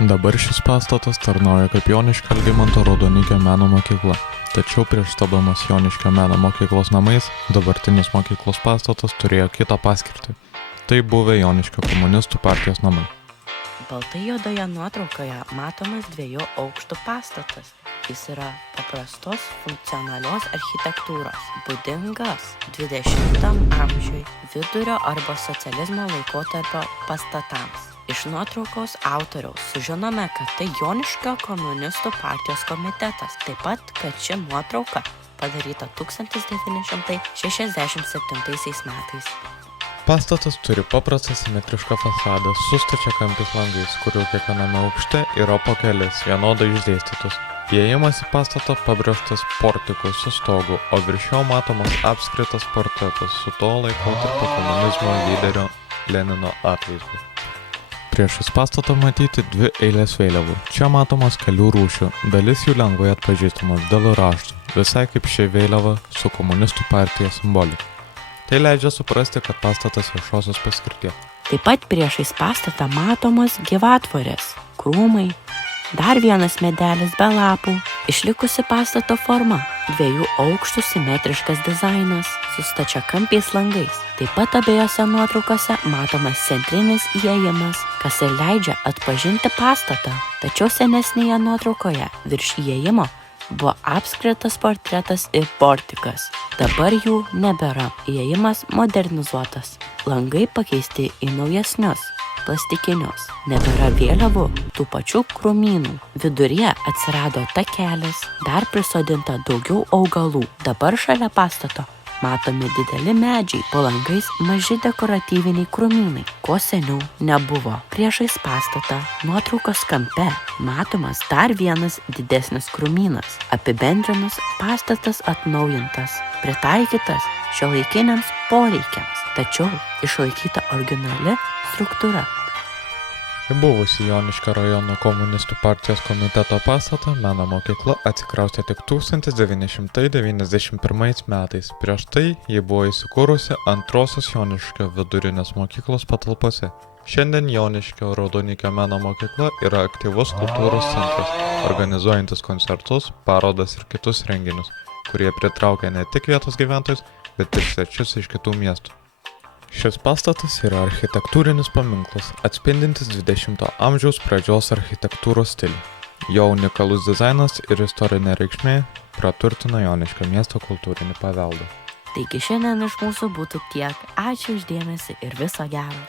Dabar šis pastatas tarnauja kaip Joniškio Algimanto Raudonikio meno mokykla. Tačiau prieš tapdamas Joniškio meno mokyklos namais, dabartinis mokyklos pastatas turėjo kitą paskirtį. Tai buvę Joniškio komunistų partijos namai. Baltai juodoje nuotraukoje matomas 2 aukštų pastatas. Jis yra paprastos funkcionalios architektūros, būdingas 20 amžiui, vidurio arba socializmo laikotarpio pastatams. Iš nuotraukos autoriaus sužinome, kad tai Joniškio komunistų partijos komitetas, taip pat, kad ši nuotrauka padaryta 1967 metais. Pastatas turi paprastą simetrišką fasadą su stačiakampiais langais, kurių kiekviename aukšte yra po kelis vienodai išdėstytus. Įėjimas į pastatą pabrėžtas portiku su stogu, o virš jo matomas apskritas portretas su to laikotarpio komunizmo lyderio Lenino atvaizdu. Priešais pastatą matyti 2 eilės vėliavų. Čia matomos kelių rūšių, dalis jų lengvai atpažįstamos dėl raštų, visai kaip ši vėliava su komunistų partijos simbolika. Tai leidžia suprasti, kad pastatas viešosios paskirties. Taip pat priešais pastatą matomos gyvatvorės, krūmai, dar vienas medelis be lapų, išlikusi pastato forma, 2 aukštų simetriškas dizainas su stačiakampiais langais. Taip pat abiejose nuotraukose matomas centrinis įėjimas, kas ir leidžia atpažinti pastatą. Tačiau senesnėje nuotraukoje virš įėjimo buvo apskritas portretas ir portikas. Dabar jų nebėra. Įėjimas modernizuotas. Langai pakeisti į naujesnius, plastikinius. Nebėra vėliavų, tų pačių krūmynų. Viduryje atsirado takelis, dar prisodinta daugiau augalų. Dabar šalia pastato matomi dideli medžiai, po langais maži dekoratyviniai krūmynai, ko seniau nebuvo. Priešais pastatą nuotraukos kampe matomas dar vienas didesnis krūmynas. Apibendrinus, pastatas atnaujintas, pritaikytas šiuolaikiniams poreikiams, tačiau išlaikyta originali struktūra. Į buvusį Joniškio rajono komunistų partijos komiteto pastatą meno mokykla atsikraustė tik 1991 metais. Prieš tai ji buvo įsikūrusi antrosios Joniškio vidurinės mokyklos patalpose. Šiandien Joniškio Raudonikio meno mokykla yra aktyvus kultūros centras, organizuojantis koncertus, parodas ir kitus renginius, kurie pritraukia ne tik vietos gyventojus, bet ir svečius iš kitų miestų. Šis pastatas yra architektūrinis paminklas, atspindintis 20 amžiaus pradžios architektūros stilių. Jo unikalus dizainas ir istorinė reikšmė praturtina Joniškio miesto kultūrinį paveldą. Taigi šiandien iš mūsų būtų tiek. Ačiū už dėmesį ir viso gero.